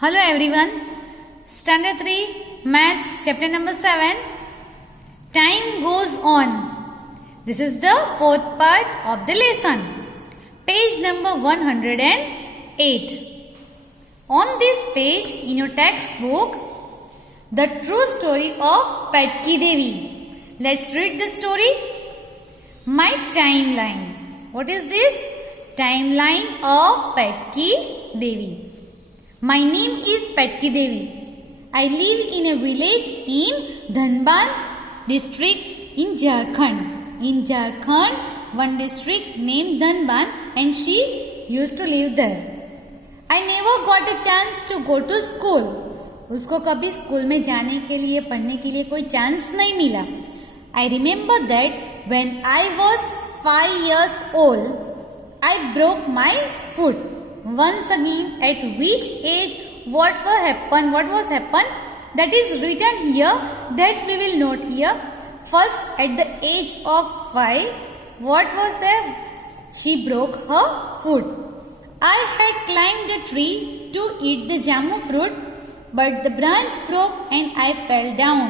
Hello everyone. Standard 3 Maths chapter number 7. Time goes on. This is the fourth part of the lesson. Page number 108. On this page in your textbook, the true story of Petki Devi. Let's read the story. My timeline. What is this? Timeline of Petki Devi. My name is Petki Devi. I live in a village in Dhanbad district in Jharkhand. In Jharkhand, one district named Dhanbad, and she used to live there. I never got a chance to go to school. उसको कभी school में जाने के लिए पढ़ने के लिए कोई चांस नहीं मिला. I remember that when I was 5 years old, I broke my foot. Once again, at which age what was happened, that is written here, that we will note here. First, at the age of 5, what was there? She broke her foot. I had climbed a tree to eat the jamu fruit, but the branch broke and I fell down.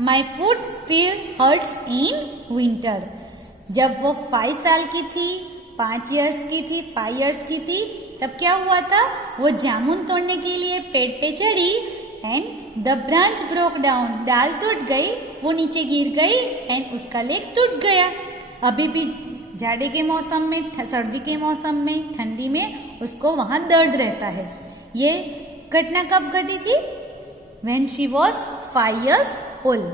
My foot still hurts in winter. जब वो 5 साल की थी, 5 years की थी, 5 years की थी, तब क्या हुआ था? वो जामुन तोड़ने के लिए पेड़ पे चढ़ी and the branch broke down. डाल टूट गई, वो नीचे गिर गई एंड उसका लेग टूट गया. अभी भी जाड़े के मौसम में, सर्दी के मौसम में, ठंडी में उसको वहाँ दर्द रहता है. ये घटना कब घटी थी? When she was 5 years old.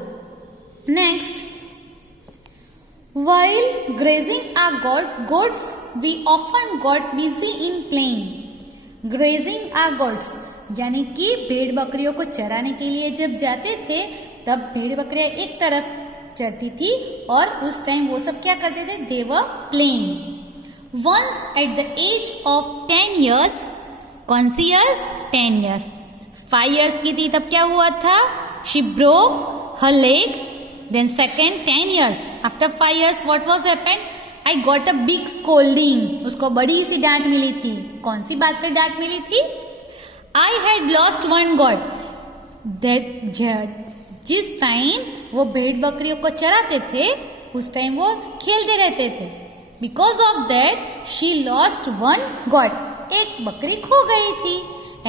Next. While grazing our goats, we often got busy in playing. Grazing our goats यानी कि भेड़ बकरियों को चराने के लिए जब जाते थे, तब भेड़ बकरियां एक तरफ चरती थी और उस टाइम वो सब क्या करते थे? They were playing. Once at the age of 10 years, कौन सी years? 10 years. 5 years की थी तब क्या हुआ था? She broke her leg. Then second 10 years. After 5 years what was happened? I got a big scolding. उसको बड़ी सी डांट मिली थी. कौन सी बात पे डांट मिली थी? I had lost one goat. जिस टाइम वो भेड़ बकरियों को चराते थे, उस टाइम वो खेलते रहते थे. Because of that, she lost one goat. एक बकरी खो गई थी.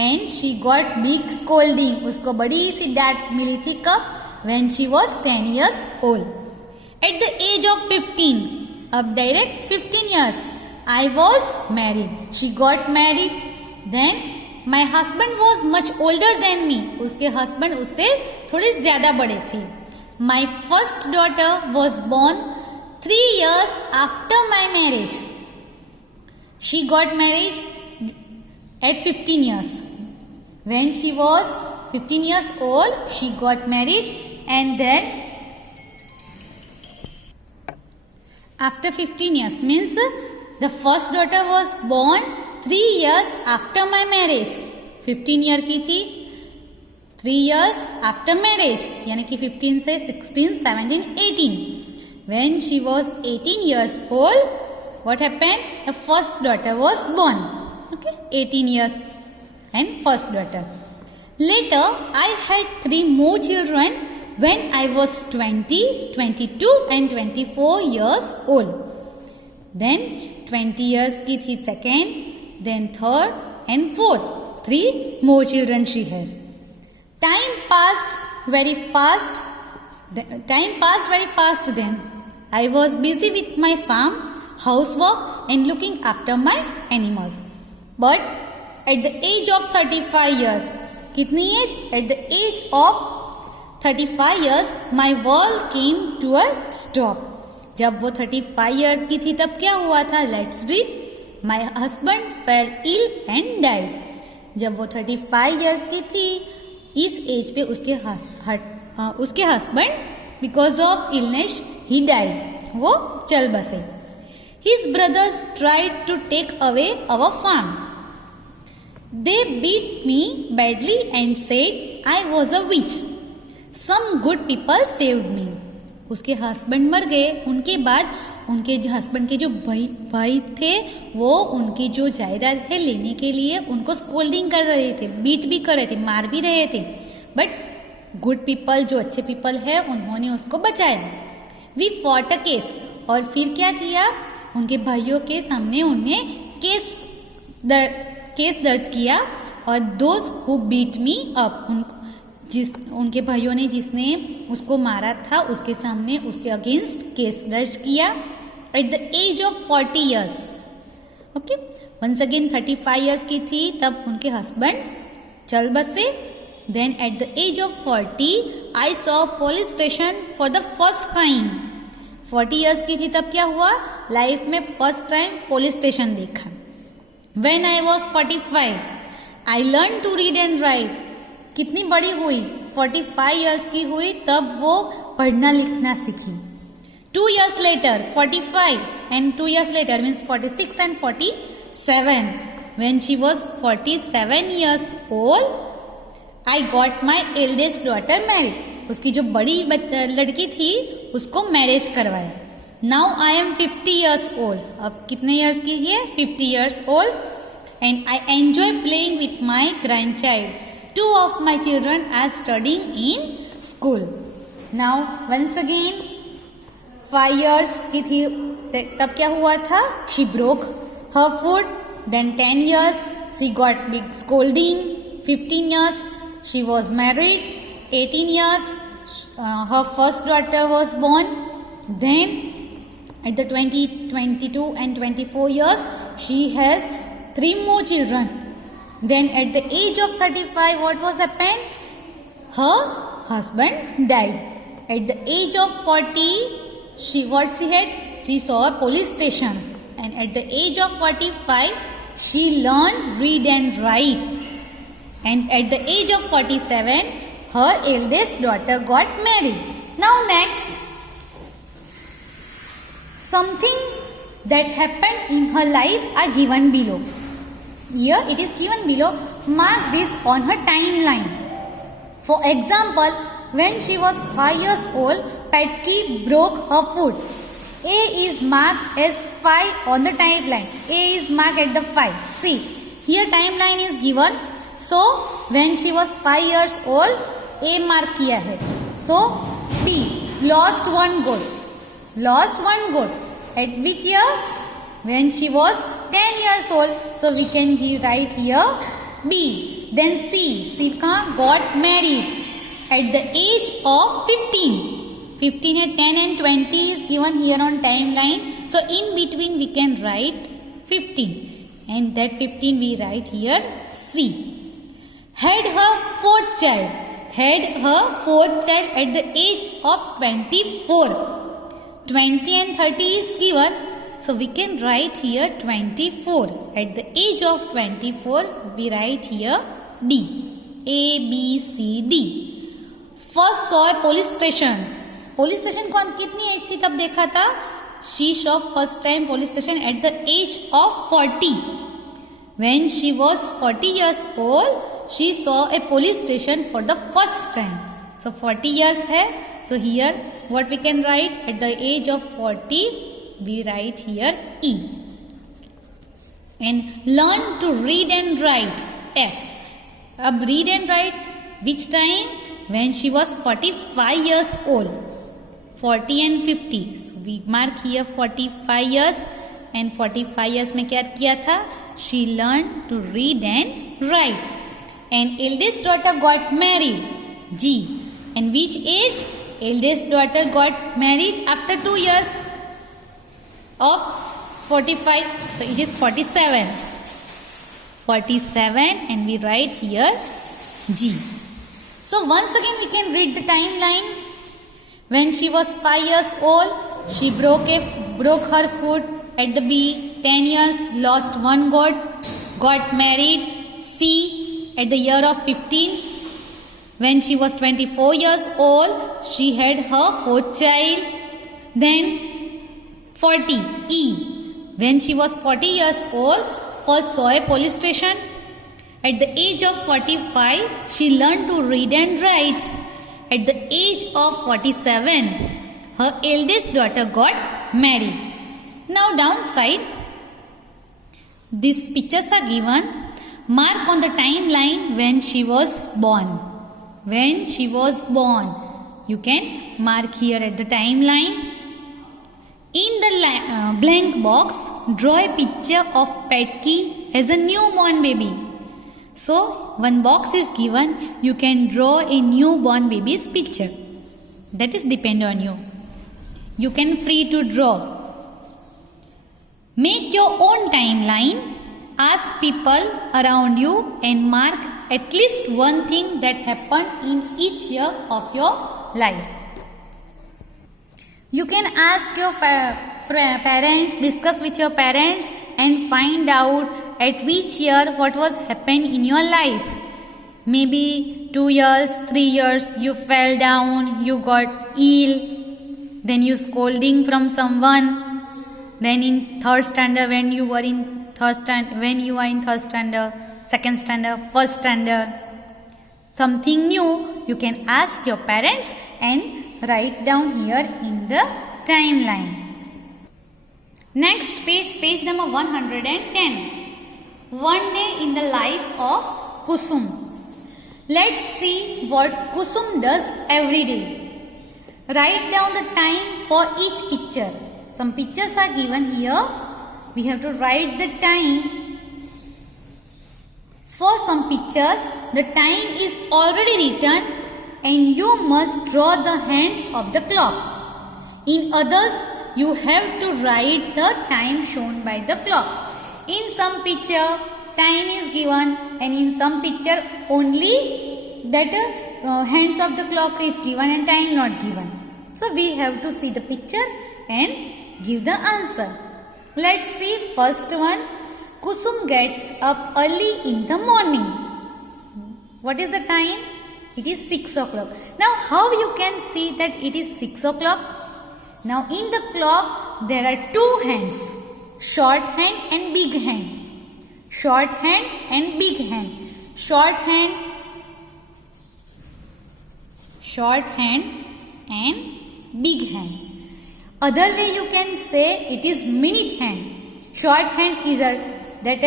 And she got big scolding. उसको बड़ी सी डांट मिली थी कब? When she was 10 years old. At the age of 15, अब direct 15 years, I was married. She got married. Then my husband was much older than me. उसके husband उससे थोड़े ज़्यादा बड़े थे. My first daughter was born 3 years after my marriage. She got married at 15 years. When she was 15 years old, she got married. And then after 15 years means the first daughter was born 3 years after my marriage. 15 year की थी, 3 years after marriage, यानी कि 15 से 16, 17, 18. When she was 18 years old, what happened? The first daughter was born. Okay, 18 years and first daughter. Later, I had 3 more children. When I was 20, 22 and 24 years old. Then 20 years की थी second, then third and fourth. 3 more children she has. Time passed very fast then. I was busy with my farm, housework and looking after my animals. But at the age of 35 years, कितनी age? At the age of 35 years, my world came to a stop. जब वो 35 years की थी तब क्या हुआ था? Let's read. My husband fell ill and died. जब वो 35 years की थी, इस एज पे उसके husband because of illness he died. वो चल बसे. His brothers tried to take away our farm. They beat me badly and said I was a witch. Some good people saved me. उसके husband मर गए. उनके बाद उनके हस्बैंड के जो भाई थे वो उनकी जो जायदाद है लेने के लिए उनको स्कोल्डिंग कर रहे थे, बीट भी कर रहे थे, मार भी रहे थे, बट गुड पीपल जो अच्छे पीपल है उन्होंने उसको बचाया। वी फॉट अ केस, और फिर क्या किया, उनके भाइयों के सामने उन्हें केस दर्ज किया, और those who beat me up, उनके भाइयों ने जिसने उसको मारा था उसके सामने उसके अगेंस्ट केस दर्ज किया at the age of 40 years। Okay, once again 35 years की थी तब उनके हस्बैंड चल बसे। Then at the age of 40 I saw police station for the first time. 40 years की थी तब क्या हुआ, लाइफ में फर्स्ट टाइम पुलिस स्टेशन देखा। When I was 45 I learn to read and write. कितनी बड़ी हुई, 45 years की हुई तब वो पढ़ना लिखना सीखी। 2 years later 45 and 2 years later means 46 and 47, when she was 47 years old I got my eldest daughter married। उसकी जो बड़ी लड़की थी उसको मैरिज करवाया। Now I am 50 years old। अब कितने ईयर्स की है, 50 years old, and I enjoy playing with my grandchild। 2 of my children are studying in school। Now once again 5 years की थी तब क्या हुआ था, she broke her foot। Then 10 years she got big scolding। 15 years she was married। 18 years her first daughter was born। Then at the 20, 22 and 24 years she has 3 more children। Then at the age of 35 what was happened, her husband died। At the age of 40 she saw a police station, and at the age of 45 she learned read and write, and at the age of 47 her eldest daughter got married। Now next, something that happened in her life are given below। Here it is given below, mark this on her timeline। For example, when she was 5 years old, Patty broke her foot। A is marked as 5 on the timeline। A is marked at the 5। See, here timeline is given, so when she was 5 years old, A mark किया है। So B, lost one goat। Lost one goat at which year? When she was 10 years old, so we can write here B। Then C का got married at the age of 15। 15 and 10 and 20 is given here on timeline, so in between we can write 15, and that 15 we write here C। Had her fourth child, had her fourth child at the age of 24। 20 and 30 is given, so we can write here 24। At the age of 24 we write here D। A B C D। First saw a police station। police station कौन कितनी as थी तब देखा था, she saw first time police station at the age of 40। When she was 40 years old she saw a police station for the first time। So 40 years है, so here what we can write, at the age of 40 we write here E। And learn to read and write F। अब read and write which time, when she was 45 years old। 40 and 50, so we mark here 45 years, and 45 years में क्या किया था, she learned to read and write। And eldest daughter got married G। And which age, eldest daughter got married after 2 years of 45, so it is 47। 47 and we write here G। So once again we can read the timeline। When she was 5 years old she broke her foot at the B। 10 years lost one goat, got married C। At the year of 15 when she was 24 years old she had her fourth child। Then 40 E, when she was 40 years old first saw a police station। At the age of 45 she learned to read and write। At the age of 47 her eldest daughter got married। Now downside, these pictures are given. Mark on the timeline when she was born. When she was born. You can mark here at the timeline. In the blank box, draw a picture of Petki as a newborn baby. So, one box is given. You can draw a newborn baby's picture. That is depend on you. You can free to draw. Make your own timeline. Ask people around you and mark at least one thing that happened in each year of your life. You can ask your parents, discuss with your parents and find out at which year what was happened in your life. Maybe 2 years, 3 years, you fell down, you got ill, then you scolding from someone. Then in third standard, when you are in third standard, second standard, first standard, something new, you can ask your parents and write down here in the timeline. Next page number 110. One day in the life of Kusum. Let's see what Kusum does every day. Write down the time for each picture. Some pictures are given here. We have to write the time. For some pictures, the time is already written and you must draw the hands of the clock. In others, you have to write the time shown by the clock. In some picture, time is given and in some picture only that hands of the clock is given and time not given. So we have to see the picture and give the answer. Let's see first one. Kusum gets up early in the morning. What is the time? It is 6 o'clock. Now how you can see that it is 6 o'clock? Now in the clock there are two hands. Short hand and big hand. Short hand and big hand. Short hand and big hand. Other way you can say it is minute hand. Short hand is that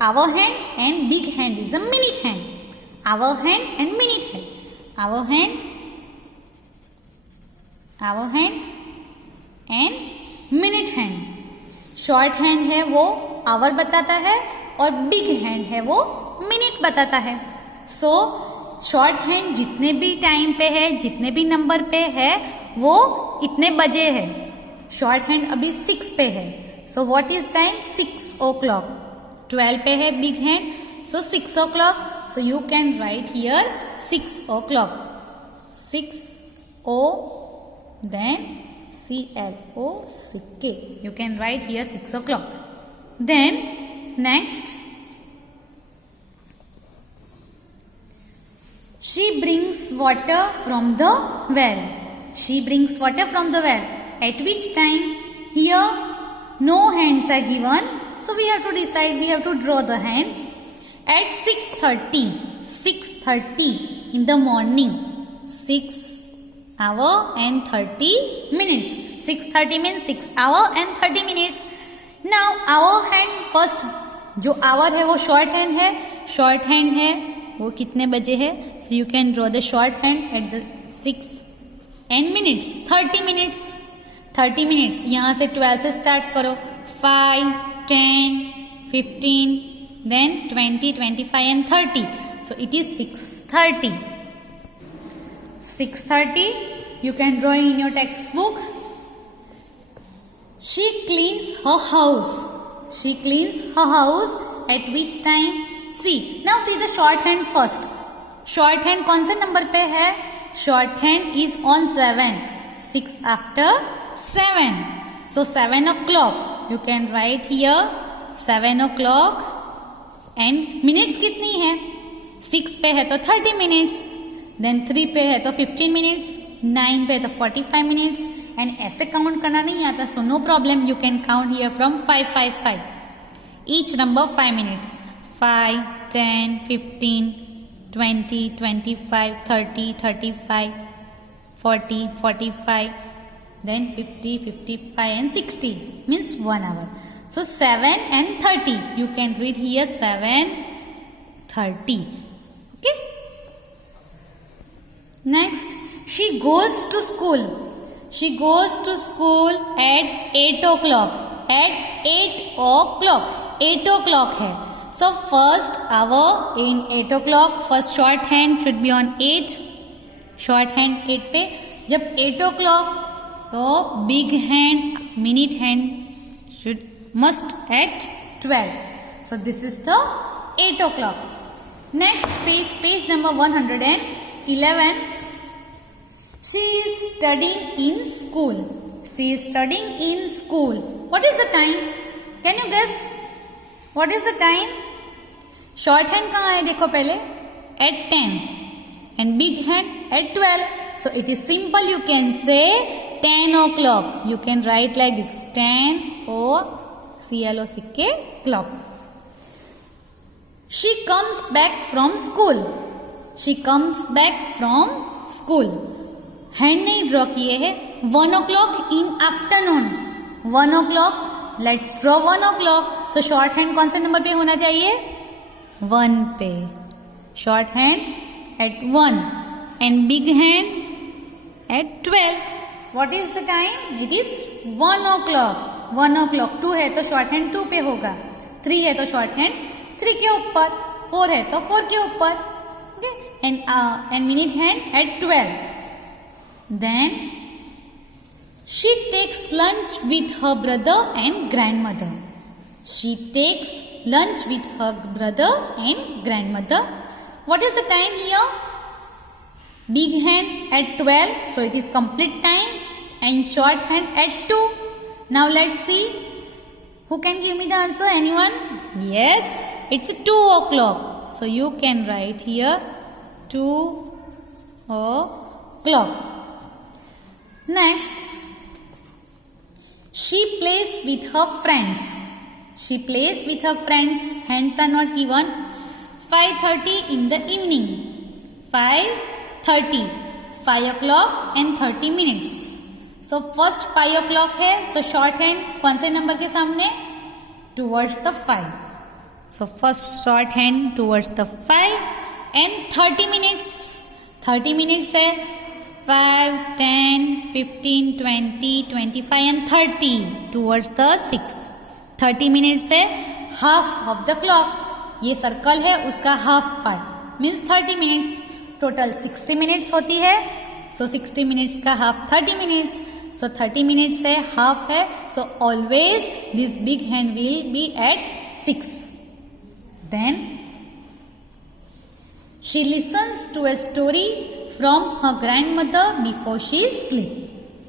hour hand and big hand is a minute hand. Hour hand and minute hand. Hour hand and minute hand. Short hand है वो our बताता है और big hand है वो minute बताता है. So short hand जितने भी टाइम पे है, जितने भी नंबर पे है, वो इतने बजे है. शॉर्ट हैंड अभी 6 पे है. So what is time? 6 o'clock. 12 पे है big hand, so 6 o'clock. So you can write here 6 o'clock. 6 O then CLOCK. You can write here 6 o'clock. Then next, she brings water from the well. She brings water from the well. At which time? Here no hands are given, so we have to decide, we have to draw the hands. At 6:30 in the morning. 6 hour and 30 minutes. 6:30 means 6 hour and 30 minutes. Now hour hand first, जो hour है वो short hand है. Short hand है वो कितने बजे है? So you can draw the short hand at the 6 and minutes. 30 minutes. 30 minutes. यहाँ से 12 से start करो. 5, 10, 15, then 20, 25 and 30. So it is 6:30. 6:30, you can draw in your textbook. She cleans her house. She cleans her house at which time? See, now see the short hand first. Short hand कौन से number पे है? Short hand is on 7. 6 after 7. So 7 o'clock. You can write here 7 o'clock. And minutes कितनी है? 6 पे है तो 30 minutes. Then 3 पे है तो 15 minutes. 9 पे है तो 45 minutes. And ऐसे काउंट करना नहीं आता, so no problem. You can count here from 5, 5, 5. Each number 5 minutes. 5, 10, 15, 20, 25, 30, 35, 40, 45, then 50, 55 and 60 means 1 hour. So 7 and 30. You can read here 7:30. Okay. Next, she goes to school. She goes to school at 8 o'clock. At 8 o'clock. 8 o'clock है. So first hour in 8 o'clock. First shorthand should be on 8. Shorthand 8 पे. जब 8 o'clock, so big hand, minute hand must at 12. So this is the 8 o'clock. Next page number 111. She is studying in school. She is studying in school. What is the time? Can you guess? What is the time? Shorthand कहाँ है देखो पहले? At 10. And big hand at 12. So it is simple. You can say 10 o'clock. You can write like this. 10 o'clock. Clock. She comes back from school. She comes back from school. Hand नहीं draw किए हैं. 1 o'clock in afternoon. 1 o'clock. Let's draw 1 o'clock. So short hand कौन से number पे होना चाहिए? 1 पे. Short hand at 1 and big hand at 12. What is the time? It is 1 o'clock. 1 o'clock. 2 है तो short hand 2 पे होगा. 3 है तो short hand 3 के ऊपर. 4 है तो 4 के ऊपर. Okay? And minute hand at 12. Then she takes lunch with her brother and grandmother. She takes lunch with her brother and grandmother. What is the time here? Big hand at 12. So it is complete time. And short hand at 2. Now let's see. Who can give me the answer? Anyone? Yes. It's 2 o'clock. So you can write here 2 o'clock. Next, she plays with her friends. She plays with her friends. Hands are not given. 5:30 in the evening. 5:30. 5 o'clock and 30 minutes. So first 5 o'clock है. So short hand कौन से number के सामने? Towards the 5. So first short hand towards the 5 and 30 minutes. 30 minutes है. 5, 10, 15, 20, 25 and 30 towards the 6. 30 minutes है half of the clock. ये circle है उसका half part means 30 minutes. Total 60 minutes होती है. So 60 minutes का half 30 minutes. So 30 minutes है half है. So always this big hand will be at 6. Then she listens to a story from her grandmother before she sleep.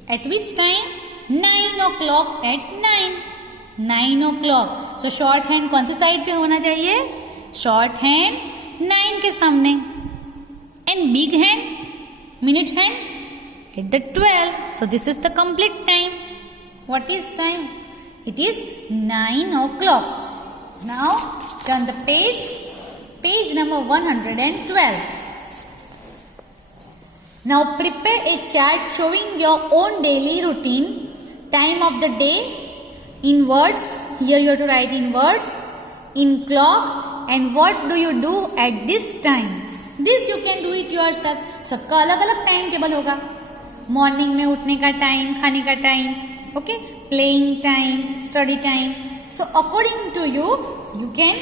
At which time? 9 o'clock at 9. 9 o'clock. So short hand कौन सी side पे होना चाहिए? Short hand 9 के सामने. And big hand, minute hand at the 12. So this is the complete time. What is time? It is 9 o'clock. Now turn the page. Page number 112. Now prepare a chart showing your own daily routine, time of the day, in words. Here you have to write in words, in clock, and what do you do at this time. This you can do it yourself. सबका अलग अलग time table होगा. Morning में उठने का time, खाने का time, okay, playing time, study time. So according to you, you can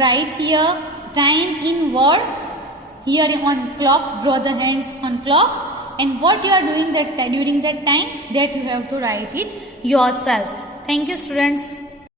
write here time in word. Here on clock, draw the hands on clock, and what you are doing that during that time, that you have to write it yourself. Thank you, students.